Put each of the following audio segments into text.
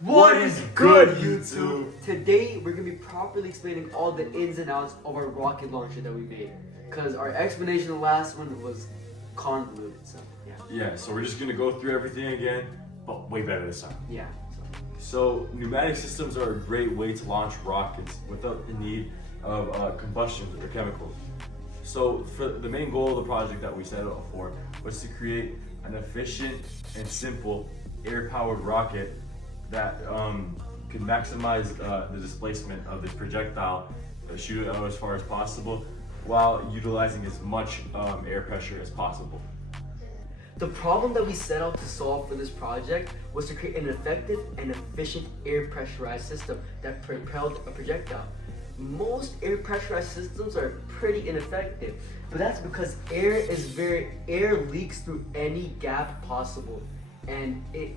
What is good, YouTube? Today we're gonna be properly explaining all the ins and outs of our rocket launcher that we made, because our explanation of the last one was convoluted. So so we're just gonna go through everything again, but way better this time. So pneumatic systems are a great way to launch rockets without the need of combustion or chemicals. So for the main goal of the project that we set out for was to create an efficient and simple air-powered rocket that could maximize the displacement of this projectile, shoot it out as far as possible, while utilizing as much air pressure as possible. The problem that we set out to solve for this project was to create an effective and efficient air pressurized system that propelled a projectile. Most air pressurized systems are pretty ineffective, but that's because air leaks through any gap possible. And it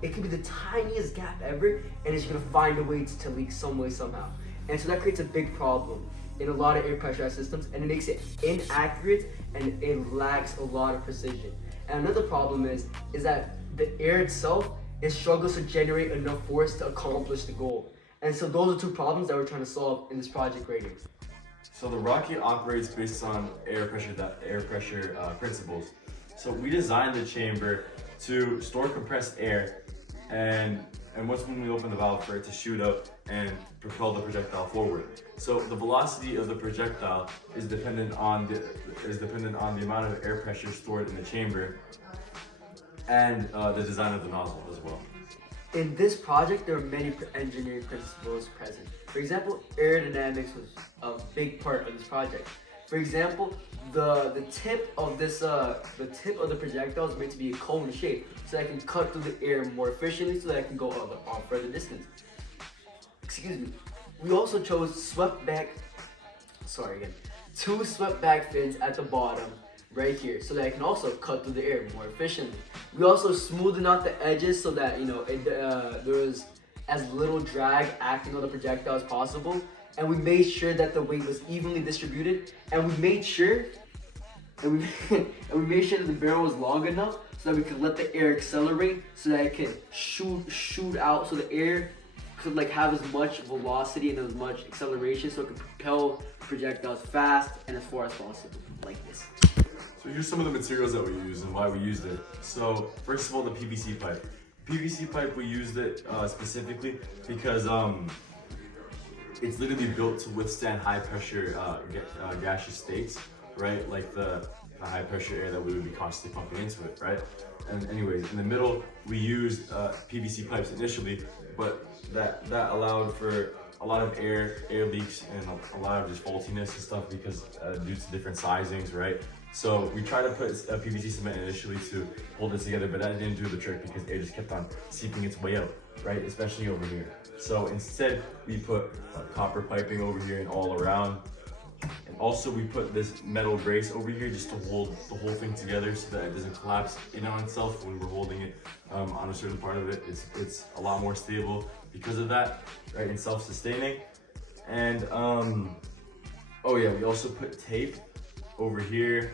could be the tiniest gap ever, and it's gonna find a way to leak some way, somehow. And so that creates a big problem in a lot of air pressurized systems, and it makes it inaccurate and it lacks a lot of precision. And another problem is that the air itself, it struggles to generate enough force to accomplish the goal. And so those are two problems that we're trying to solve in this project right here. So the rocket operates based on air pressure principles. So we designed the chamber to store compressed air, and once when we open the valve for it to shoot out and propel the projectile forward. So the velocity of the projectile is dependent on the amount of air pressure stored in the chamber and the design of the nozzle as well. In this project, there are many engineering principles present. For example, aerodynamics was a big part of this project. For example, the tip of the projectile is meant to be a cone shape, so that I can cut through the air more efficiently, so that I can go a further distance. Excuse me. We also chose two swept back fins at the bottom right here, so that I can also cut through the air more efficiently. We also smoothed out the edges so that there was as little drag acting on the projectile as possible. And we made sure that the weight was evenly distributed, and we made sure that the barrel was long enough so that we could let the air accelerate, so that it can shoot out, so the air could have as much velocity and as much acceleration, so it could propel projectiles fast and as far as possible, like this. So here's some of the materials that we used and why we used it. So first of all, the PVC pipe. PVC pipe, we used it specifically because it's literally built to withstand high pressure gaseous states, right? Like the high pressure air that we would be constantly pumping into it, right? And anyways, in the middle, we used PVC pipes initially, but that allowed for a lot of air leaks and a lot of just faultiness and stuff because due to different sizings, right? So we tried to put PVC cement initially to hold it together, but that didn't do the trick because air just kept on seeping its way out, right? Especially over here. So instead, we put copper piping over here and all around. And also we put this metal brace over here just to hold the whole thing together so that it doesn't collapse in on itself when we're holding it on a certain part of it. It's a lot more stable because of that, right? And self-sustaining. And we also put tape over here.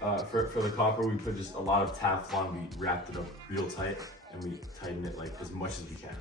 For the copper, we put just a lot of Teflon. We wrapped it up real tight and we tightened it as much as we can.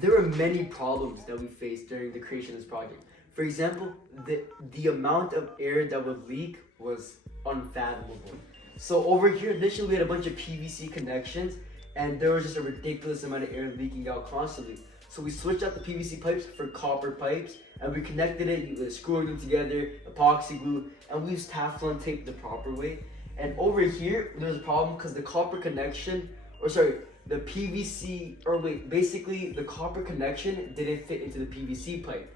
There were many problems that we faced during the creation of this project. For example, the amount of air that would leak was unfathomable. So over here, initially we had a bunch of PVC connections, and there was just a ridiculous amount of air leaking out constantly. So we switched out the PVC pipes for copper pipes, and we connected it, screwing them together, epoxy glue, and we used Teflon tape the proper way. And over here, there was a problem because the copper connection, the copper connection didn't fit into the PVC pipe.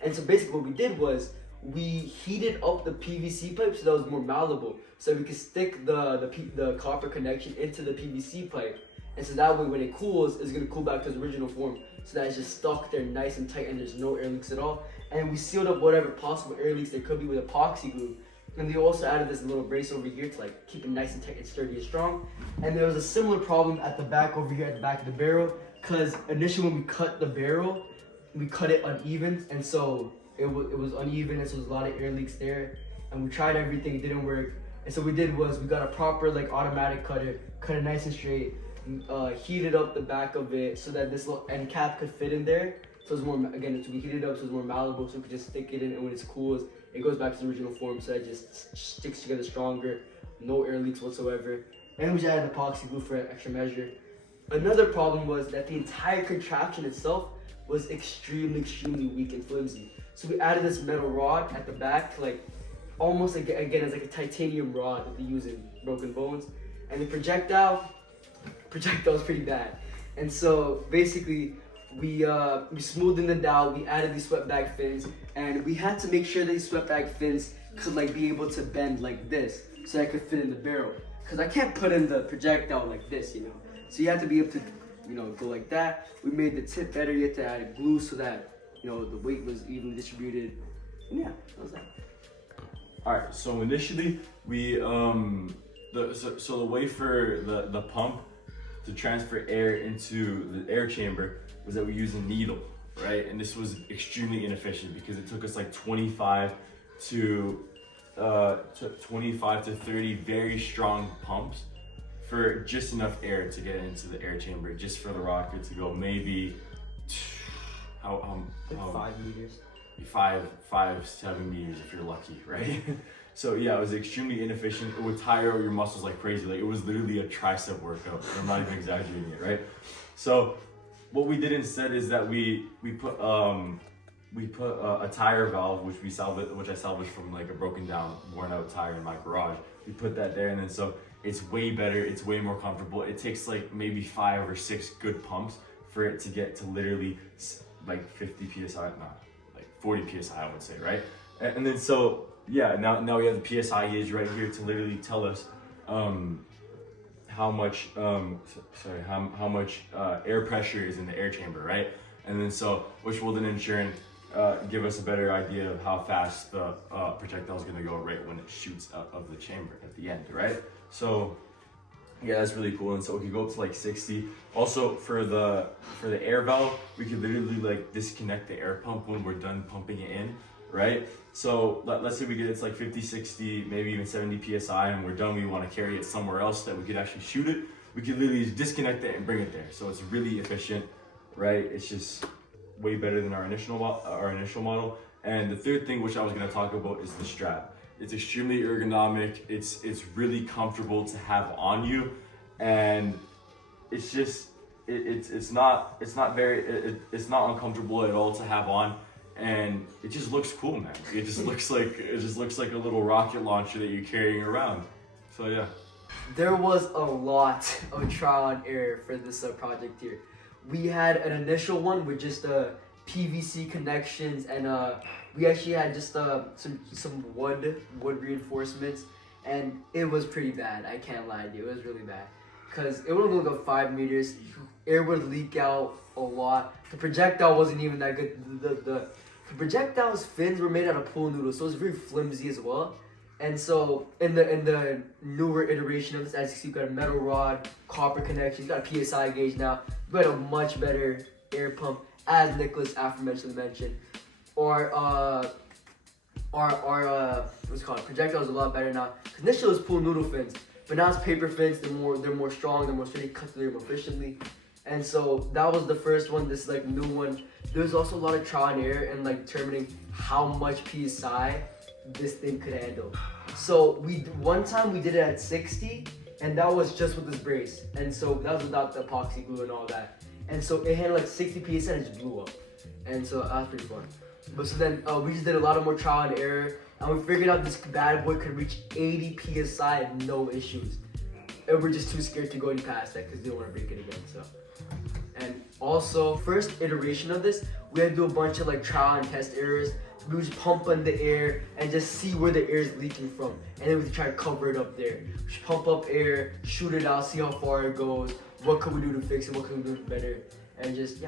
And so basically what we did was we heated up the PVC pipe so that it was more malleable, so we could stick the copper connection into the PVC pipe. And so that way when it cools, it's gonna cool back to its original form, so that it's just stuck there nice and tight and there's no air leaks at all. And we sealed up whatever possible air leaks there could be with epoxy glue. And they also added this little brace over here to keep it nice and tight and sturdy and strong. And there was a similar problem at the back over here at the back of the barrel, because initially when we cut the barrel, we cut it uneven, and so it was uneven, and so there's a lot of air leaks there. And we tried everything, it didn't work. And so what we did was we got a proper automatic cutter, cut it nice and straight, heated up the back of it so that this little end cap could fit in there. So it's more, again, so we heated it up so it's more malleable, so we could just stick it in, and when it's cool, it goes back to the original form, so it just sticks together stronger, no air leaks whatsoever. And we just added epoxy glue for extra measure. Another problem was that the entire contraption itself was extremely weak and flimsy. So we added this metal rod at the back to like, almost like, again, it's like a titanium rod that they use in Broken Bones. And the projectile's pretty bad. And so basically, we smoothed in the dowel, we added these swept back fins, and we had to make sure that these swept back fins could like be able to bend like this, so that it could fit in the barrel. Cause I can't put in the projectile like this, you know. So you have to be able to, you know, go like that. We made the tip better, you had to add glue so that, you know, the weight was evenly distributed. And yeah, that was that. Alright, so initially we so the way for the pump to transfer air into the air chamber was that we used a needle, right? And this was extremely inefficient because it took us like 25 to 30 very strong pumps for just enough air to get into the air chamber, just for the rocket to go maybe Like 5 meters. 7 meters if you're lucky, right? So yeah, it was extremely inefficient. It would tire out your muscles like crazy. Like it was literally a tricep workout. I'm not even exaggerating it, right? So what we did instead is that we put a tire valve, which I salvaged from like a broken down, worn out tire in my garage. We put that there, and then so it's way better. It's way more comfortable. It takes like maybe 5 or 6 good pumps for it to get to literally like 50 psi, not like 40 psi, I would say, right? And then so yeah, now we have the psi gauge right here to literally tell us how much air pressure is in the air chamber, right? And then so, which will then in turn give us a better idea of how fast the projectile is going to go right when it shoots out of the chamber at the end, right? So yeah, that's really cool. And so we could go up to like 60. Also for the air valve, we could literally like disconnect the air pump when we're done pumping it in, right? So let's say we get it's like 50, 60, maybe even 70 psi, and we're done. We want to carry it somewhere else that we could actually shoot it. We could literally disconnect it and bring it there. So it's really efficient, right? It's just way better than our initial model. And the third thing, which I was going to talk about, is the strap. It's extremely ergonomic. It's really comfortable to have on you, and it's just it's not uncomfortable at all to have on, and it just looks cool, man. It just looks like a little rocket launcher that you're carrying around. So yeah. There was a lot of trial and error for this project here. We had an initial one with just PVC connections, and we actually had just some wood reinforcements, and it was pretty bad. I can't lie to you, it was really bad. Cause it would go 5 meters, air would leak out a lot. The projectile wasn't even that good. The projectile's fins were made out of pool noodles, so it was very flimsy as well. And so in the newer iteration of this, as you see, you got a metal rod, copper connection, you got a PSI gauge now. We got a much better air pump, as Nicholas aforementioned mentioned. Our what's it called? Projectile is a lot better now. Cause initially it was pool noodle fins, but now it's paper fins. They're more strong. They're more steady, cut through more efficiently. And so that was the first one. This like new one. There's also a lot of trial and error in like determining how much PSI this thing could handle. So one time we did it at 60, and that was just with this brace. And so that was without the epoxy glue and all that. And so it handled like 60 PSI and it just blew up. And so that was pretty fun. But so then we just did a lot of more trial and error, and we figured out this bad boy could reach 80 PSI and no issues. And we're just too scared to go any past that because we don't want to break it again. So, and also first iteration of this, we had to do a bunch of like trial and test errors. We would just pump in the air and just see where the air is leaking from, and then we would try to cover it up there. We should pump up air, shoot it out, see how far it goes. What could we do to fix it? What could we do better? And just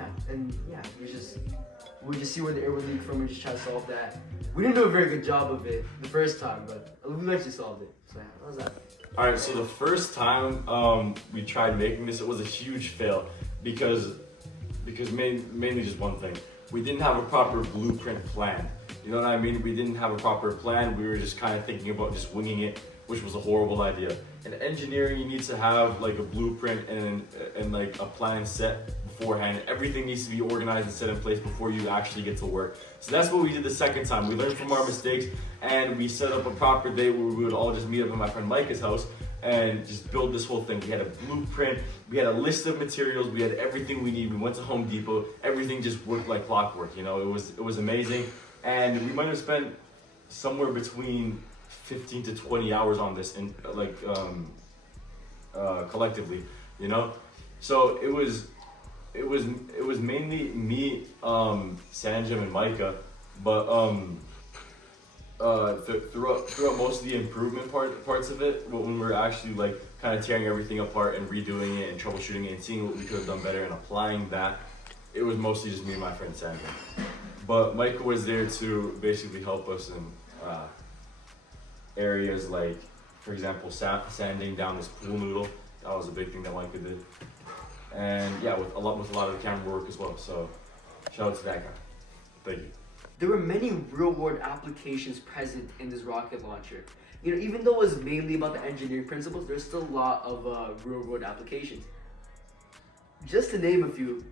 we just see where the air would leak from and just try to solve that. We didn't do a very good job of it the first time, but we eventually solved it. So yeah, that was that. All right, so the first time we tried making this, it was a huge fail because mainly just one thing. We didn't have a proper blueprint plan. You know what I mean? We didn't have a proper plan. We were just kind of thinking about just winging it, which was a horrible idea. in engineering, you need to have like a blueprint and like a plan set beforehand. Everything needs to be organized and set in place before you actually get to work. So that's what we did the second time. We learned from our mistakes, and we set up a proper date where we would all just meet up at my friend Micah's house and just build this whole thing. We had a blueprint, we had a list of materials, we had everything we needed. We went to Home Depot, everything just worked like clockwork, you know, it was amazing. And we might have spent somewhere between 15 to 20 hours on this, and collectively, you know. So it was mainly me, Sanjam, and Micah, but throughout most of the improvement parts of it, when we were actually like kind of tearing everything apart and redoing it and troubleshooting it and seeing what we could have done better and applying that, it was mostly just me and my friend Sanjam. But Micah was there to basically help us in areas like, for example, sanding down this pool noodle. That was a big thing that Micah did. And yeah, with a lot of the camera work as well. So shout out to that guy. Thank you. There were many real-world applications present in this rocket launcher. You know, even though it was mainly about the engineering principles, there's still a lot of real-world applications. Just to name a few,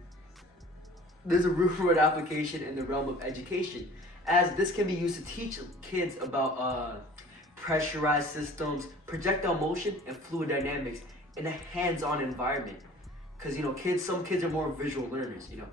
there's a real-world application in the realm of education, as this can be used to teach kids about pressurized systems, projectile motion, and fluid dynamics in a hands-on environment. Because, you know, some kids are more visual learners, you know,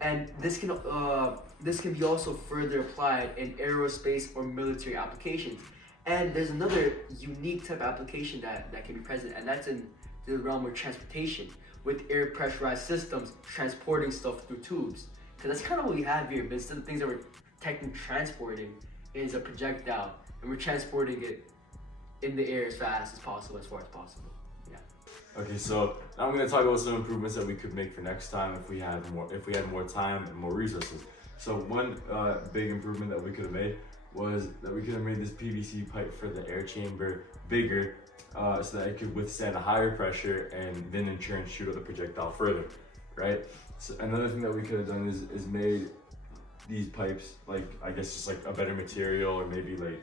and this can be also further applied in aerospace or military applications. And there's another unique type of application that can be present, and that's in the realm of transportation, with air pressurized systems transporting stuff through tubes. Because that's kind of what we have here, but instead of things that we're technically transporting is a projectile, and we're transporting it in the air as fast as possible, as far as possible. Okay, so now I'm going to talk about some improvements that we could make for next time if we had more time and more resources. So one big improvement that we could have made was that we could have made this PVC pipe for the air chamber bigger, so that it could withstand a higher pressure and then in turn shoot out the projectile further, right? So another thing that we could have done is made these pipes, like, I guess just like a better material, or maybe like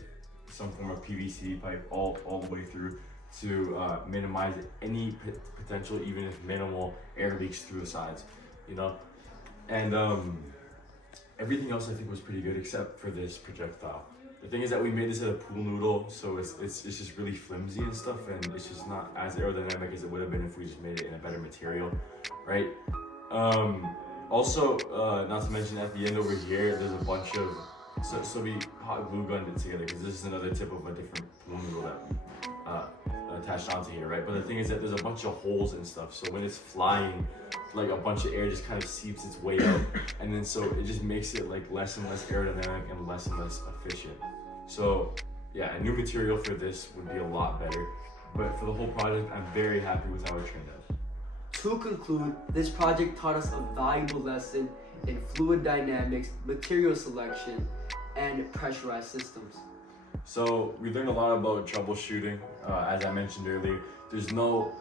some form of PVC pipe all the way through, to minimize any potential, even if minimal, air leaks through the sides, you know. And everything else I think was pretty good except for this projectile. The thing is that we made this at a pool noodle, so it's just really flimsy and stuff, and it's just not as aerodynamic as it would have been if we just made it in a better material, right? Also, not to mention at the end over here, there's a bunch of, so we hot glue gunned it together, because this is another tip of a different pool noodle that attached onto here, right? But the thing is that there's a bunch of holes and stuff, so when it's flying, like a bunch of air just kind of seeps its way out, and then so it just makes it like less and less aerodynamic and less efficient. So yeah, a new material for this would be a lot better, but for the whole project, I'm very happy with how it turned out. To conclude, this project taught us a valuable lesson in fluid dynamics, material selection, and pressurized systems. So we learned a lot about troubleshooting. As I mentioned earlier, there's no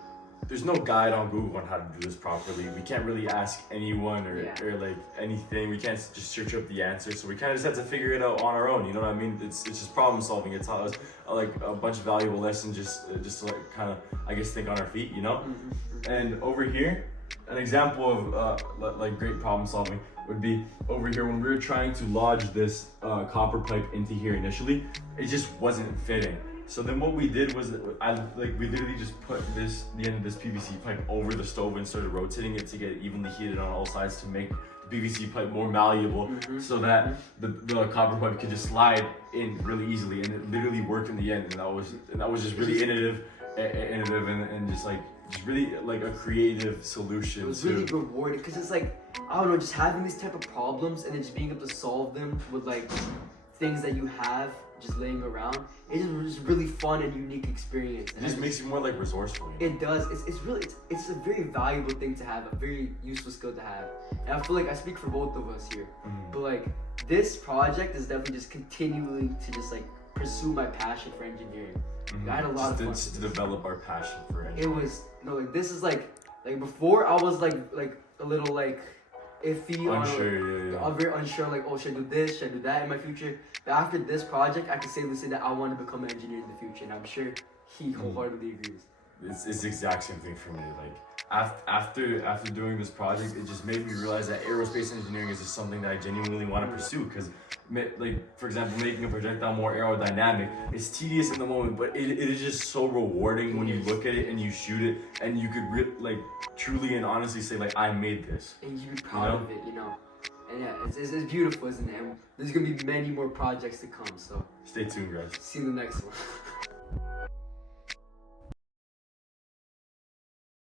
guide on Google on how to do this properly. We can't really ask anyone or like anything. We can't just search up the answer. So we kind of just have to figure it out on our own. You know what I mean? It's just problem solving. It taught us like a bunch of valuable lessons just to like kind of, I guess, think on our feet. You know? Mm-hmm. And over here, an example of like great problem solving would be over here when we were trying to lodge this copper pipe into here initially, it just wasn't fitting. So then what we did was we literally just put the end of this PVC pipe over the stove and started rotating it to get it evenly heated on all sides to make the PVC pipe more malleable, so that the copper pipe could just slide in really easily, and it literally worked in the end. And that was just really innovative and just really like a creative solution. It was really rewarding, because it's like, I don't know, just having these type of problems and then just being able to solve them with like things that you have just laying around. It's just really fun and unique experience. It just makes you more like resourceful. It does. It's a very valuable thing to have, a very useful skill to have. And I feel like I speak for both of us here. But like, this project is definitely just continuing to just like pursue my passion for engineering. I had a lot of fun. To develop our passion for engineering. It was this is like before I was like a little like iffy, unsure, I'm very unsure, like, oh, should I do this, should I do that in my future? But after this project, I can safely say that I want to become an engineer in the future, and I'm sure he wholeheartedly agrees. it's the exact same thing for me. Like after doing this project, it just made me realize that aerospace engineering is just something that I genuinely want to pursue. Because, like for example, making a projectile more aerodynamic, it's tedious in the moment, but it is just so rewarding when you look at it and you shoot it, and you could like truly and honestly say like I made this. And you be proud of it, you know. And yeah, it's beautiful, isn't it? And there's gonna be many more projects to come. So stay tuned, guys. see you in the next one.